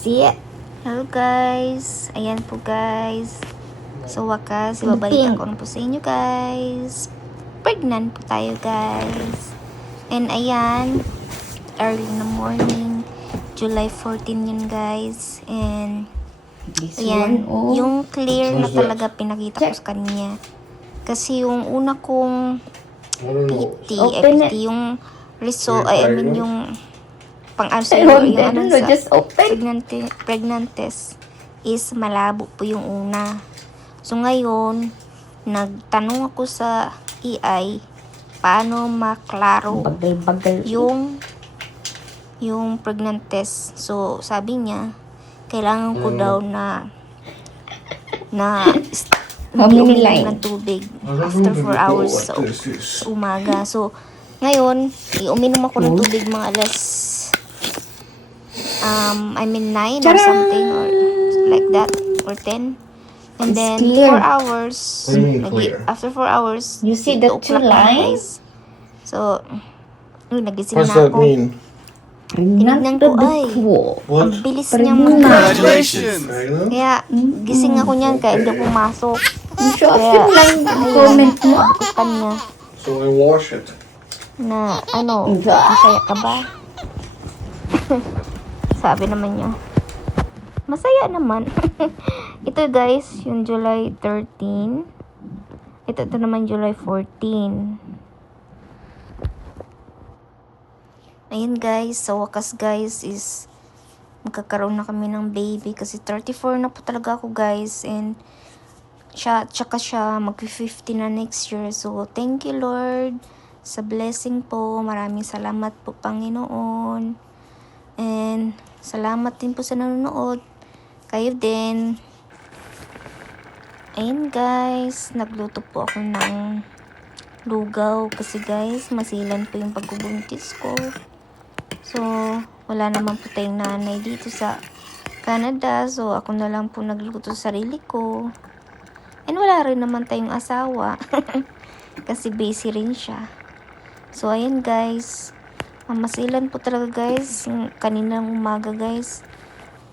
See it? Hello guys, ayan po guys. So wakas, ibabalik ako na po sa inyo guys. Pregnant po tayo guys. And ayan, early in the morning, July 14 yun guys. And This ayan, one, oh. yung clear na talaga pinakita ko sa kanya. Kasi yung una kong PT, Open FT, yung result, I mean yung I don't know, just open. pregnant test is malabo po yung una. So ngayon, nagtanong ako sa AI paano maklaro Bagal-bagal. yung pregnant test. So sabi niya, kailangan ko daw na How hindi many uminom lines? ng tubig after 4 hours sa umaga. So ngayon, uminom ako ng tubig mga alas 9 or something, or like that, or 10. And It's then, clear. 4 hours, What do you mean clear? after 4 hours, You see 8 the two o'clock na, lines? guys. So, nagising What's na that ako. mean? Tinignan ko, ay, ko. What? ang bilis Parang niya Congratulations! Kaya, gising ako niyan, kaya hindi pumasok. Show off Kaya, yun lang comment mo. sabi ko sa kanya, So I wash it. na, masaya ka ba? Sabi naman niya, masaya naman. Ito guys, yung July 13. Ito naman July 14. Ayun guys, sa wakas guys is magkakaroon na kami ng baby kasi 34 na po talaga ako guys, and tsaka siya mag-50 na next year. So thank you Lord sa blessing po. Maraming salamat po Panginoon. And salamat din po sa nanonood. Kayo din. Ayun guys, nagluto po ako ng lugaw kasi guys, masilan po yung pagbubuntis ko. So, wala naman po tayong nanay dito sa Canada. So, ako na lang po nagluto sa sarili ko. And wala rin naman tayong asawa. Kasi busy rin siya. So, ayun guys. Masilan po talaga guys. Yung kaninang umaga guys.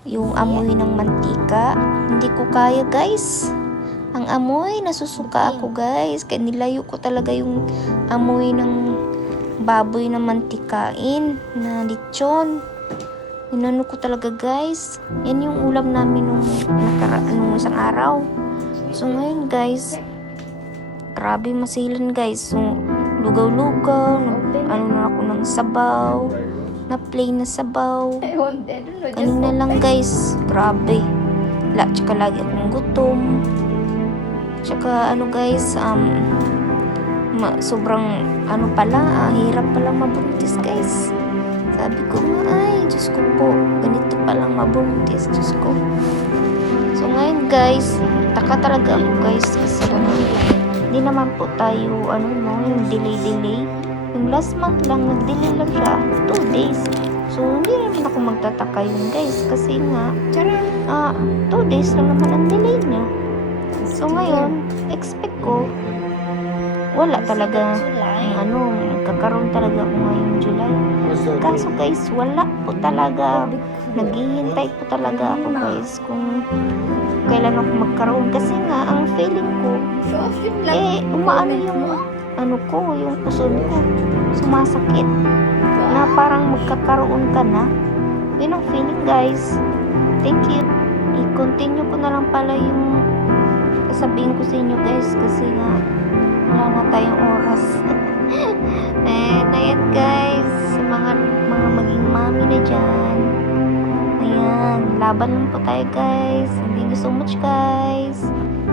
Yung amoy ng mantika. Hindi ko kaya guys. Ang amoy, nasusuka ako guys. Kaya nilayo ko talaga yung amoy ng baboy na mantikain. Na lechon. Inano ko talaga guys. Yan yung ulam namin nung isang araw. So ngayon guys, grabe masilan guys. So, lugaw-lugaw, na ako ng sabaw, na plain na sabaw. Kanina lang guys, grabe. Tsaka lagi akong gutom. Tsaka guys, sobrang pala, hirap pala mabuntis guys. Sabi ko nga, ay, Diyos ko po, ganito palang mabuntis, Diyos ko. So ngayon guys, taka talaga ako guys kasi hindi naman po tayo yung delay. Yung last month lang, nag-delay lang siya 2 days. So hindi naman ako magtataka yun guys kasi nga 2 days lang naman ang delay niya. So ngayon, expect ko wala talaga magkakaroon talaga ako ngayong July. Kaso guys, wala po talaga. Naghihintay po talaga ako guys kung kailan ako magkaroon. Kasi nga, ang feeling ko, umaano yung yung puson ko. Sumasakit. Na parang magkakaroon ka na. Yun ang feeling guys. Thank you. I-continue ko na lang pala yung sasabihin ko sa inyo guys. Kasi nga, wala na tayong oras. And ayan guys, mga maging mami na dyan. Ayan, laban lang po tayo guys. Thank you so much guys.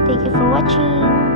Thank you for watching.